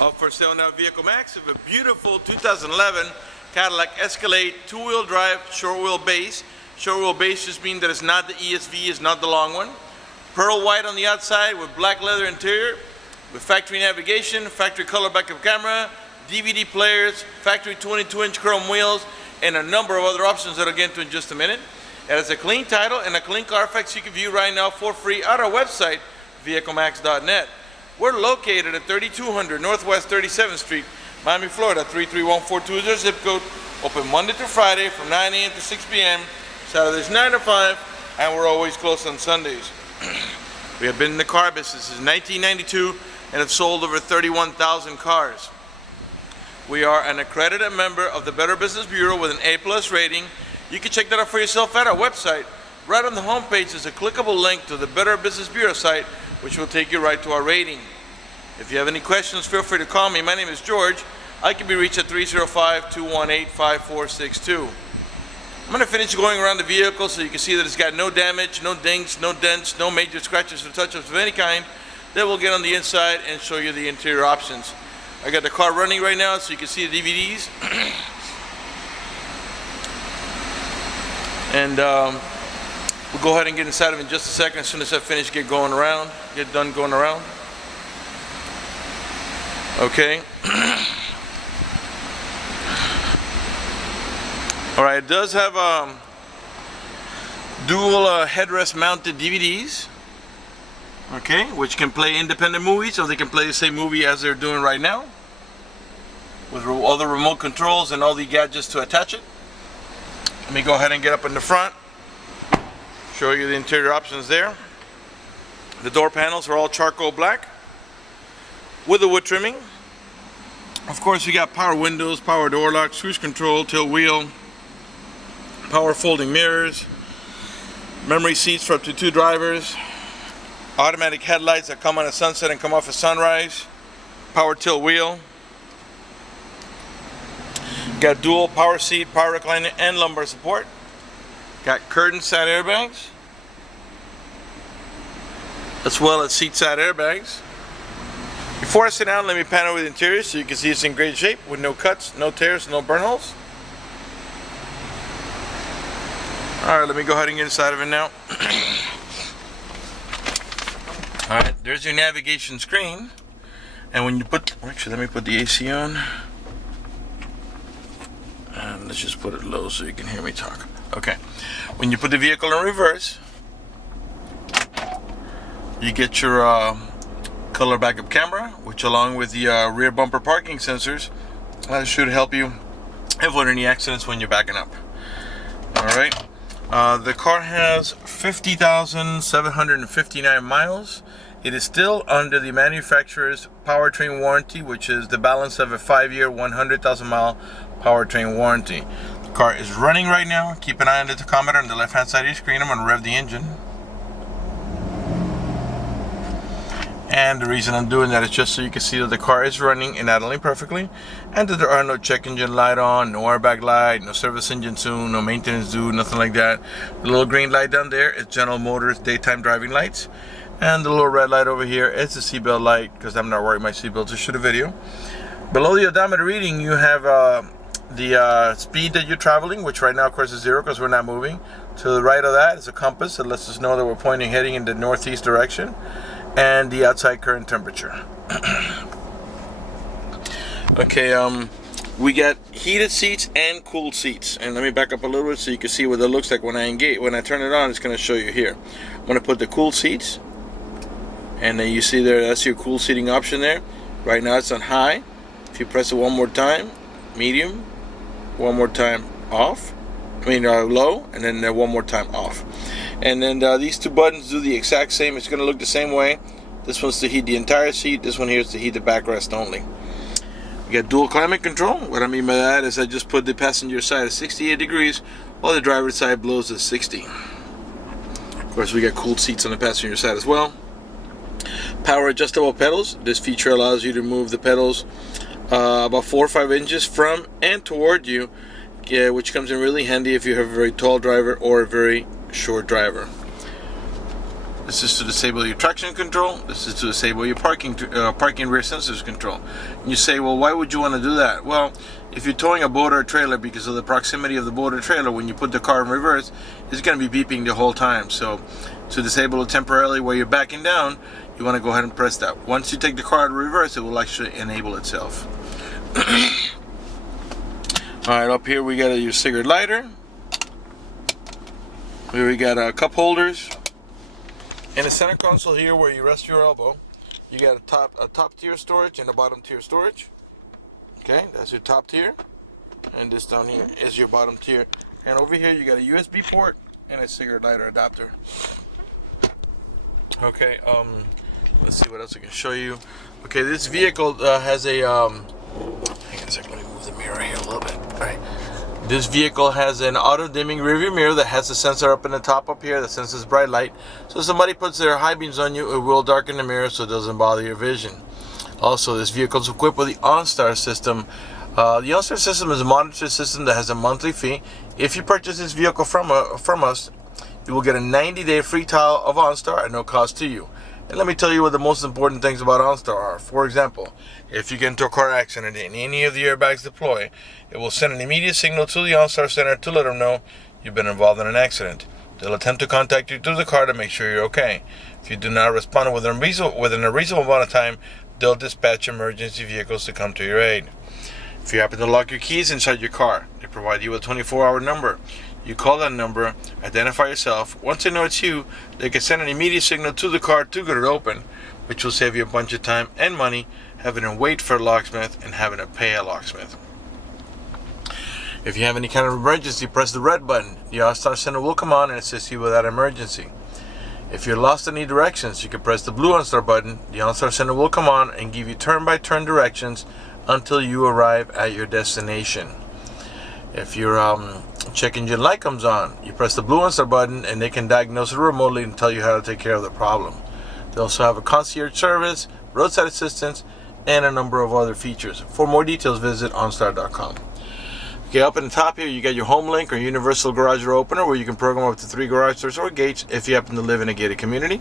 Up for sale now, Vehiclemax of a beautiful 2011 Cadillac Escalade two-wheel drive, short wheel base. Short wheel base just means that it's not the ESV, it's not the long one. Pearl white on the outside with black leather interior, with factory navigation, factory color backup camera, DVD players, factory 22-inch chrome wheels, and a number of other options that I'll get into in just a minute. It has a clean title and a clean Carfax you can view right now for free at our website, vehiclemax.net. We're located at 3200 Northwest 37th Street, Miami, Florida, 33142 is our zip code. Open Monday through Friday from 9 a.m. to 6 p.m. Saturdays 9 to 5, and we're always closed on Sundays. We have been in the car business since 1992 and have sold over 31,000 cars. We are an accredited member of the Better Business Bureau with an A+ rating. You can check that out for yourself at our website. Right on the homepage is a clickable link to the Better Business Bureau site, which will take you right to our rating. If you have any questions, feel free to call me. My name is George. I can be reached at 305-218-5462. I'm going to finish going around the vehicle so you can see that it's got no damage, no dings, no dents, no major scratches or touch-ups of any kind. Then we'll get on the inside and show you the interior options. I got the car running right now so you can see the DVDs. And we'll go ahead and get inside of it in just a second. As soon as I finish, get done going around. Okay. All right, it does have dual headrest mounted DVDs. Okay, which can play independent movies, or they can play the same movie as they're doing right now, with all the remote controls and all the gadgets to attach it. Let me go ahead and get up in the front, show you the interior options there. The door panels are all charcoal black with the wood trimming. Of course, we got power windows, power door locks, cruise control, tilt wheel, power folding mirrors, memory seats for up to 2 drivers, automatic headlights that come on a sunset and come off a sunrise, power tilt wheel. Got dual power seat, power recliner, and lumbar support. Got curtain side airbags, as well as seat side airbags. Before I sit down, let me pan over the interior so you can see it's in great shape with no cuts, no tears, no burn holes. Alright, let me go ahead and get inside of it now. Alright, there's your navigation screen. And when you actually let me put the AC on. And let's just put it low so you can hear me talk. Okay. When you put the vehicle in reverse, you get your color backup camera, which along with the rear bumper parking sensors should help you avoid any accidents when you're backing up. Alright. The car has 50,759 miles. It is still under the manufacturer's powertrain warranty, which is the balance of a 5-year, 100,000 mile powertrain warranty. The car is running right now. Keep an eye on the tachometer on the left hand side of your screen. I'm going to rev the engine. And the reason I'm doing that is just so you can see that the car is running and idling perfectly, and that there are no check engine light on, no airbag light, no service engine soon, no maintenance due, nothing like that. The little green light down there is General Motors daytime driving lights, and the little red light over here is the seatbelt light, because I'm not wearing my seatbelt to shoot a video. Below the odometer reading, you have the speed that you're traveling, which right now of course is 0 because we're not moving. To the right of that is a compass that lets us know that we're heading in the northeast direction, and the outside current temperature. Okay, we got heated seats and cooled seats. And let me back up a little bit so you can see what it looks like when I engage. When I turn it on, it's going to show you here. I'm going to put the cooled seats, and then you see there, that's your cool seating option there. Right now it's on high. If you press it one more time, medium, one more time, off. Low, and then one more time off. And then these 2 buttons do the exact same. It's going to look the same way. This one's to heat the entire seat. This one here is to heat the backrest only. You got dual climate control. What I mean by that is I just put the passenger side at 68 degrees while the driver's side blows at 60. Of course, we got cooled seats on the passenger side as well. Power adjustable pedals. This feature allows you to move the pedals about 4 or 5 inches from and toward you, which comes in really handy if you have a very tall driver or a very short driver. This is to disable your traction control. This is to disable your parking rear sensors control. And you say, well, why would you want to do that? Well, if you're towing a boat or a trailer, because of the proximity of the boat or trailer, when you put the car in reverse, it's going to be beeping the whole time. So to disable it temporarily while you're backing down, you want to go ahead and press that. Once you take the car out of reverse, it will actually enable itself. Alright, up here we got your cigarette lighter. Here we got cup holders. In the center console here where you rest your elbow, you got a top tier storage and a bottom tier storage. Okay, that's your top tier. And this down here is your bottom tier. And over here you got a USB port and a cigarette lighter adapter. Okay, let's see what else I can show you. Okay, this vehicle has a hang on a second, let me move the mirror here a little bit. Alright. This vehicle has an auto-dimming rearview mirror that has a sensor up in the top up here that senses bright light. So if somebody puts their high beams on you, it will darken the mirror so it doesn't bother your vision. Also, this vehicle is equipped with the OnStar system. The OnStar system is a monitoring system that has a monthly fee. If you purchase this vehicle from us, you will get a 90-day free trial of OnStar at no cost to you. And let me tell you what the most important things about OnStar are. For example, if you get into a car accident and any of the airbags deploy, it will send an immediate signal to the OnStar center to let them know you've been involved in an accident. They'll attempt to contact you through the car to make sure you're okay. If you do not respond within a reasonable amount of time, they'll dispatch emergency vehicles to come to your aid. If you happen to lock your keys inside your car, they provide you with a 24-hour number. You call that number, identify yourself. Once they know it's you, they can send an immediate signal to the car to get it open, which will save you a bunch of time and money having to wait for a locksmith and having to pay a locksmith. If you have any kind of emergency, press the red button. The OnStar center will come on and assist you with that emergency. If you're lost in any directions, you can press the blue OnStar button. The OnStar center will come on and give you turn-by-turn directions until you arrive at your destination. If your check engine light comes on, you press the blue OnStar button and they can diagnose it remotely and tell you how to take care of the problem. They also have a concierge service, roadside assistance, and a number of other features. For more details, visit OnStar.com. Okay, up in the top here, you got your home link or universal garage door opener where you can program up to 3 garage doors or gates if you happen to live in a gated community.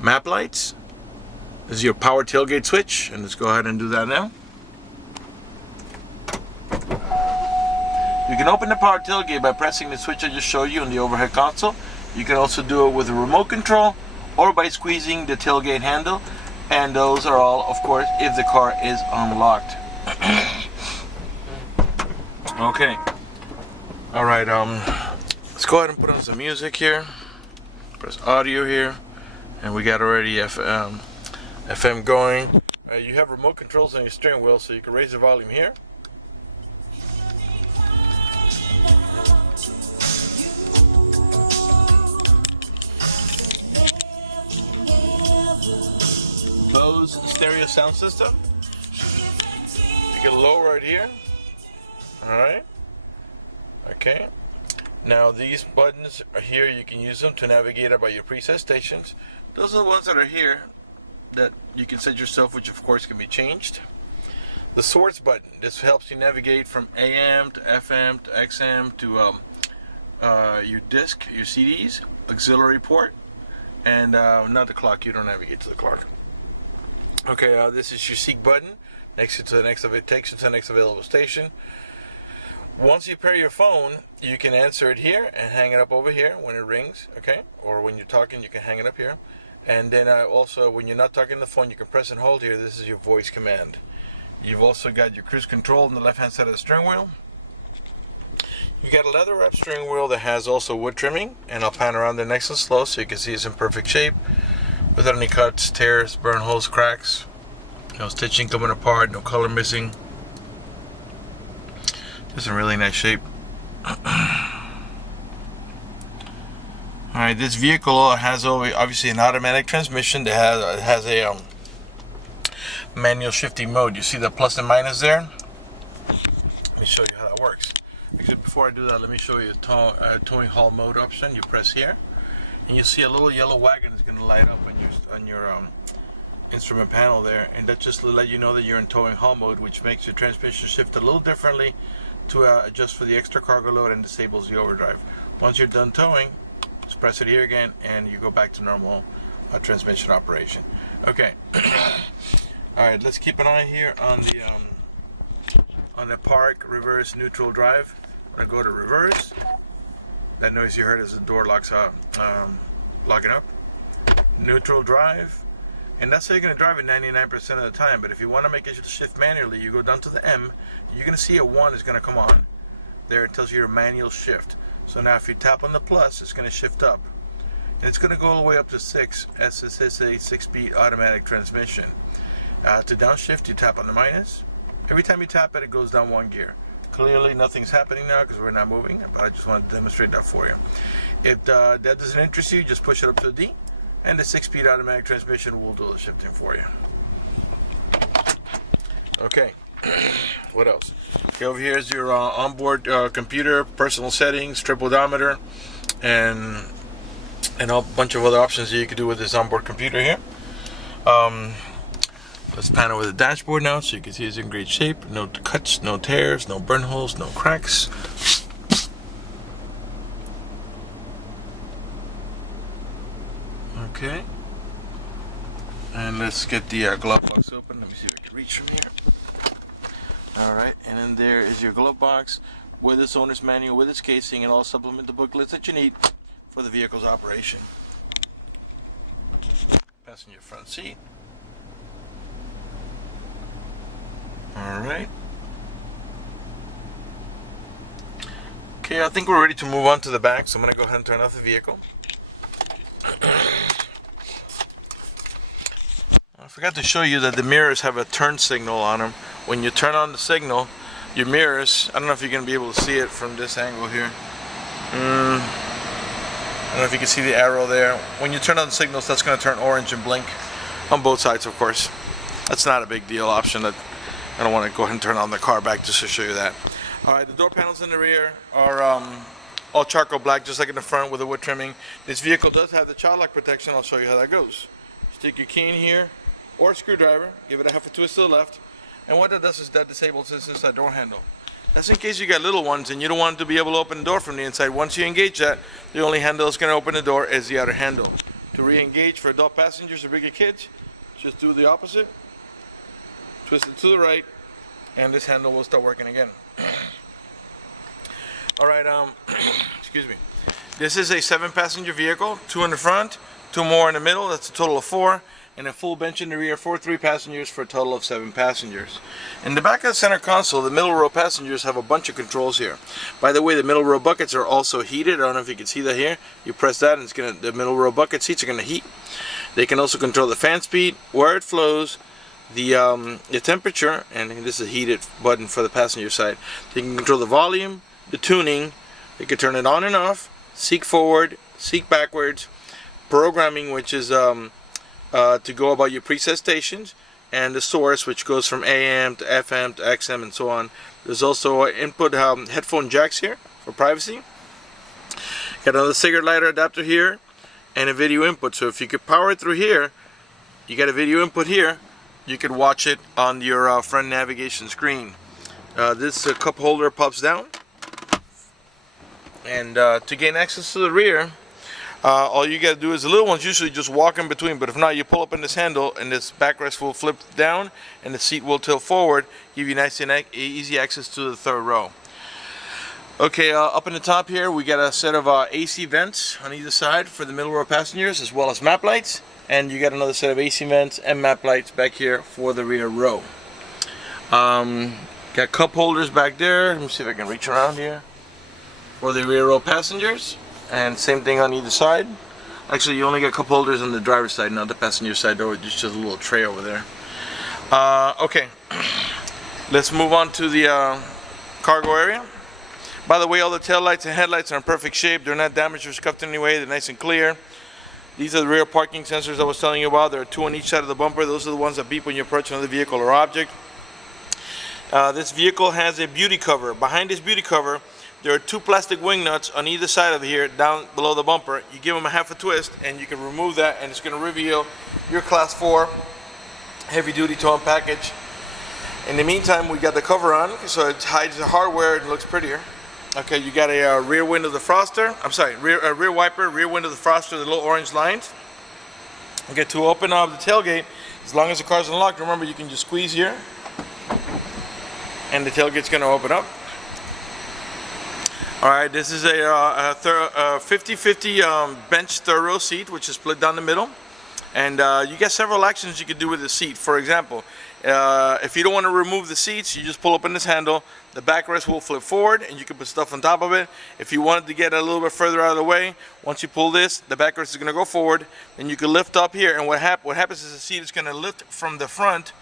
Map lights. This is your power tailgate switch, and let's go ahead and do that now. You can open the power tailgate by pressing the switch I just showed you on the overhead console. You can also do it with a remote control or by squeezing the tailgate handle, and those are all, of course, if the car is unlocked. Okay. Alright, let's go ahead and put on some music here. Press audio here. And we got already FM going. You have remote controls on your steering wheel, so you can raise the volume here. Bose stereo sound system. You can lower it here. Alright. Okay. Now these buttons are here. You can use them to navigate about your preset stations. Those are the ones that are here that you can set yourself, which of course can be changed. The source button. This helps you navigate from AM to FM to XM to your disc, your CDs, auxiliary port, and not the clock. You don't navigate to the clock. Okay, this is your seek button. Takes you to the next available station. Once you pair your phone, you can answer it here and hang it up over here when it rings, okay? Or when you're talking, you can hang it up here. And then also, when you're not talking on the phone, you can press and hold here. This is your voice command. You've also got your cruise control on the left-hand side of the steering wheel. You got a leather-wrapped steering wheel that has also wood trimming, and I'll pan around there nice and slow so you can see it's in perfect shape, without any cuts, tears, burn holes, cracks. No stitching coming apart, no color missing. It's in really nice shape. Alright, this vehicle has obviously an automatic transmission that has a manual shifting mode. You see the plus and minus there? Let me show you how that works. Actually, before I do that, let me show you the towing haul mode option. You press here, and you see a little yellow wagon is going to light up on your instrument panel there, and that just to let you know that you're in towing haul mode, which makes your transmission shift a little differently to adjust for the extra cargo load and disables the overdrive. Once you're done towing, Just press it here again, and you go back to normal transmission operation. Okay. All right, let's keep an eye here on the park, reverse, neutral drive. I'm gonna go to reverse. That noise you heard as the door locks up, locking up. Neutral drive, and that's how you're gonna drive it 99% of the time. But if you want to make it shift manually, you go down to the M. You're gonna see a 1 is gonna come on. There it tells you your manual shift. So now if you tap on the plus, it's gonna shift up, and it's gonna go all the way up to 6, as this is a 6-speed automatic transmission. To downshift, you tap on the minus. Every time you tap it, it goes down 1 gear. Clearly nothing's happening now because we're not moving, but I just wanted to demonstrate that for you. If that doesn't interest you, just push it up to the D, and the 6-speed automatic transmission will do the shifting for you. Okay, what else? Okay, over here is your onboard computer, personal settings, trip odometer, and a bunch of other options that you can do with this onboard computer here. Let's pan over the dashboard now so you can see it's in great shape. No cuts, no tears, no burn holes, no cracks. Okay. And let's get the glove box open. Let me see if I can reach from here. Alright, and then there is your glove box with its owner's manual, with its casing, and all supplemental booklets that you need for the vehicle's operation. Passenger front seat. Alright. Okay, I think we're ready to move on to the back, so I'm going to go ahead and turn off the vehicle. I forgot to show you that the mirrors have a turn signal on them. When you turn on the signal, your mirrors, I don't know if you're going to be able to see it from this angle here. I don't know if you can see the arrow there. When you turn on the signals, that's going to turn orange and blink on both sides, of course. That's not a big deal option. That I don't want to go ahead and turn on the car back just to show you that. Alright, the door panels in the rear are all charcoal black, just like in the front with the wood trimming. This vehicle does have the child lock protection. I'll show you how that goes. Stick your key in here, or a screwdriver, give it a half a twist to the left, and what that does is that disables this inside door handle. That's in case you got little ones and you don't want to be able to open the door from the inside. Once you engage that, the only handle that's going to open the door is the other handle. To re-engage for adult passengers or bigger kids, just do the opposite. Twist it to the right, and this handle will start working again. Alright, excuse me. This is a 7-passenger vehicle, 2 in the front, 2 more in the middle, that's a total of 4, and a full bench in the rear for 3 passengers for a total of 7 passengers. In the back of the center console, the middle row passengers have a bunch of controls here. By the way, the middle row buckets are also heated. I don't know if you can see that here. You press that and the middle row bucket seats are going to heat. They can also control the fan speed, where it flows, the temperature, and this is a heated button for the passenger side. They can control the volume, the tuning. They can turn it on and off, seek forward, seek backwards, programming, which is to go about your preset stations, and the source, which goes from AM to FM to XM and so on. There's also input headphone jacks here for privacy. Got another cigarette lighter adapter here, and a video input. So if you could power it through here, you got a video input here. You could watch it on your front navigation screen. This cup holder pops down, and to gain access to the rear, all you got to do is the little ones usually just walk in between, but if not, you pull up in this handle and this backrest will flip down and the seat will tilt forward, give you nice and easy access to the third row. Okay, up in the top here we got a set of AC vents on either side for the middle row passengers, as well as map lights, and you got another set of AC vents and map lights back here for the rear row. Got cup holders back there. Let me see if I can reach around here for the rear row passengers. And same thing on either side. Actually, you only got cup holders on the driver's side, not the passenger side door. It's just a little tray over there. Okay, let's move on to the cargo area. By the way, all the tail lights and headlights are in perfect shape. They're not damaged or scuffed in any way. They're nice and clear. These are the rear parking sensors I was telling you about. There are 2 on each side of the bumper. Those are the ones that beep when you approach another vehicle or object. This vehicle has a beauty cover. Behind this beauty cover, there are 2 plastic wing nuts on either side of here, down below the bumper. You give them a half a twist, and you can remove that, and it's going to reveal your Class 4 heavy-duty towing package. In the meantime, we got the cover on, so it hides the hardware and looks prettier. Okay, you got a rear window defroster. I'm sorry, rear wiper, rear window defroster, the little orange lines. Okay, to open up the tailgate, as long as the car's unlocked, remember you can just squeeze here, and the tailgate's going to open up. All right, this is a 50-50 bench third row seat, which is split down the middle. And you get several actions you could do with the seat. For example, if you don't want to remove the seats, you just pull up in this handle. The backrest will flip forward, and you can put stuff on top of it. If you wanted to get a little bit further out of the way, once you pull this, the backrest is going to go forward. Then you can lift up here, and what happens is the seat is going to lift from the front,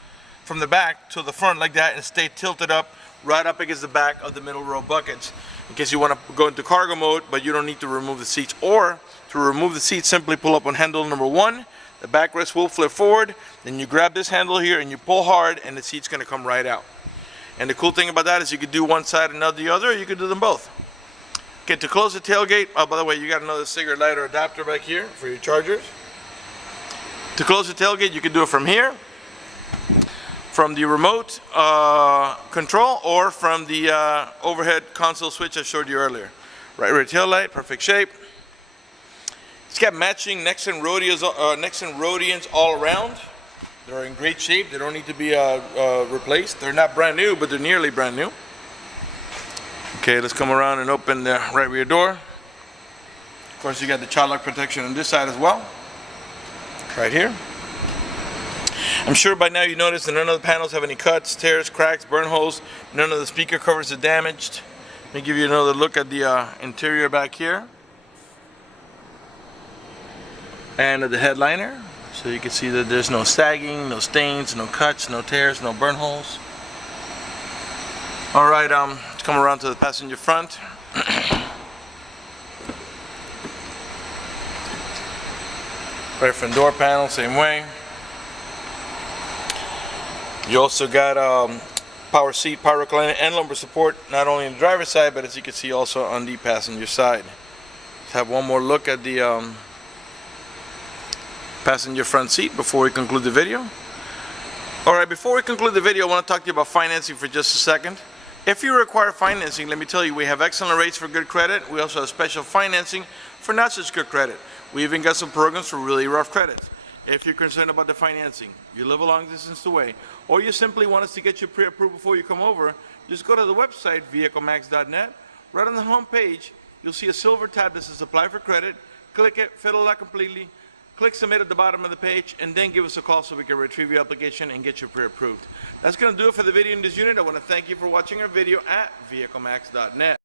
from the back to the front like that, and stay tilted up right up against the back of the middle row buckets, in case you want to go into cargo mode, but you don't need to remove the seats. Or to remove the seats, simply pull up on handle number 1. The backrest will flip forward, then you grab this handle here and you pull hard, and the seat's going to come right out. And the cool thing about that is you could do one side and not the other, or you could do them both. Okay, to close the tailgate, oh, by the way, you got another cigarette lighter adapter back here for your chargers. To close the tailgate, you can do it from here, from the remote control, or from the overhead console switch I showed you earlier. Right rear tail light, perfect shape. It's got matching Nexen Rodians all around. They're in great shape. They don't need to be replaced. They're not brand new, but they're nearly brand new. Okay, let's come around and open the right rear door. Of course, you got the child lock protection on this side as well. Right here. I'm sure by now you noticed that none of the panels have any cuts, tears, cracks, burn holes. None of the speaker covers are damaged. Let me give you another look at the interior back here. And the headliner, so you can see that there's no sagging, no stains, no cuts, no tears, no burn holes. All right, let's come around to the passenger front. Right front door panel, same way. You also got power seat, power recliner, and lumbar support, not only on the driver's side, but as you can see also on the passenger side. Let's have one more look at the passenger front seat before we conclude the video. Alright, before we conclude the video, I want to talk to you about financing for just a second. If you require financing, let me tell you, we have excellent rates for good credit. We also have special financing for not such good credit. We even got some programs for really rough credit. If you're concerned about the financing, you live a long distance away, or you simply want us to get you pre-approved before you come over, just go to the website, Vehiclemax.net. Right on the home page, you'll see a silver tab that says Apply for Credit. Click it, fill it out completely. Click Submit at the bottom of the page, and then give us a call so we can retrieve your application and get you pre-approved. That's going to do it for the video in this unit. I want to thank you for watching our video at Vehiclemax.net.